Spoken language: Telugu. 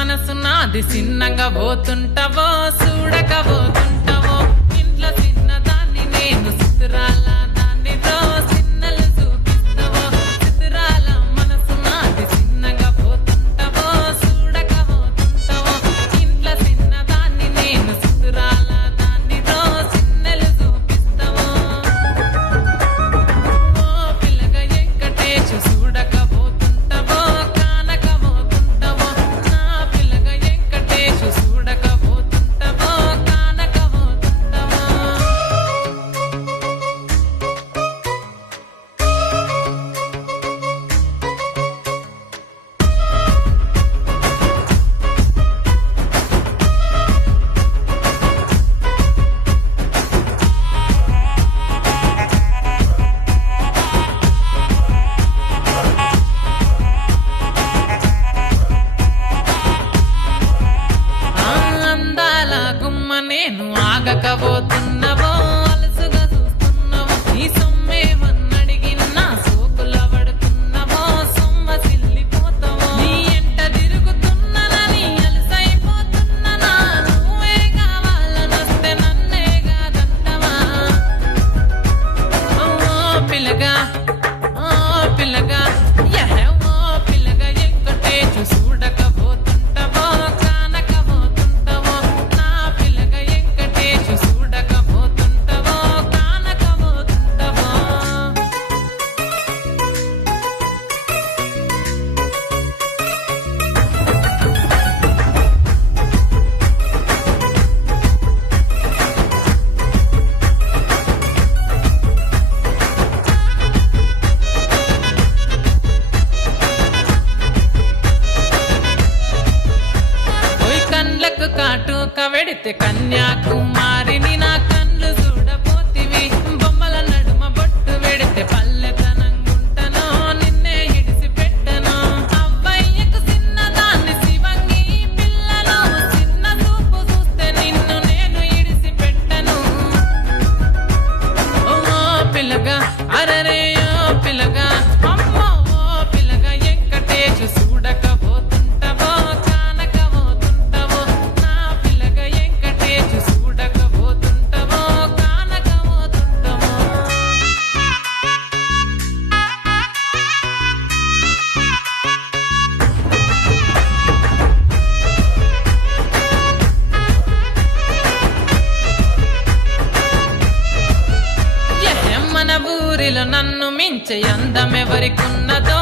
మనసు నాది చిన్నగా పోతుంటావో చూడక పోతుంటావో ఇంట్లో చిన్న దాన్ని నేను చిత్రాల దాన్ని సిన్నలు చూపిస్తావో చిత్రాల మనసు నాది చిన్నగా పోతుంటావో చూడక పోతుంటావో ఇంట్లో చిన్న దాన్ని నేను చిత్రాల దాన్ని సిన్నలు చూపిస్తావో ఓ పిల్లగా వెంకటేశు చూడక పోతుంటావో కానక పోతుంటావో నా పిల్లగా వెంకటేశు చూడక పోతుంటావో కానక పోతుంటావో అందాల గుమ్మ నేను ఆగకపోతున్నావో అలసుగా చూస్తున్నావో ఈ సొమ్మేమన్నడిగినా సోకుల పడుతున్నావో సొమ్మ సిల్లిపోతావో నీ ఎంట తిరుగుతున్నానని అలసైపోతున్నానా నువ్వే కావాలనొస్తే నన్నే కాదంటవా ఓ పిల్లగా ఓ పిల్లగా ఓ పిల్లగా వెంకటేశు చూడకపోతుంటావో కానకపోతుంటావో నా పిల్లగా వెంకటేశు చూడకపోతుంటావో కానకపోతుంటావో ఓయ్ కండ్లకు కాటుక వెడితే కన్యాకుమారిని నా కండ్లు చూడపోతివి బొమ్మల నడుమ బొట్టు వెడితే పల్లెతనంగుంటనో నిన్నే ఇడిసి పెట్టను అవ్వయ్యకు చిన్నదాన్ని శివంగి పిల్లను చిన్న చూపు చూస్తే నిన్ను నేను ఇడిసి పెట్టను ఓ పిల్లగా అరరే ఓ పిల్లగా అమ్మో ఓ పిల్లగా వెంకటేశు చూడకపోతుంటావో కానకపోతుంటావో నా పిల్లగా వెంకటేశు చూడకపోతుంటావో కానకపోతుంటావో మన ఊరిలో నన్ను మించే అందం ఎవరికున్నదో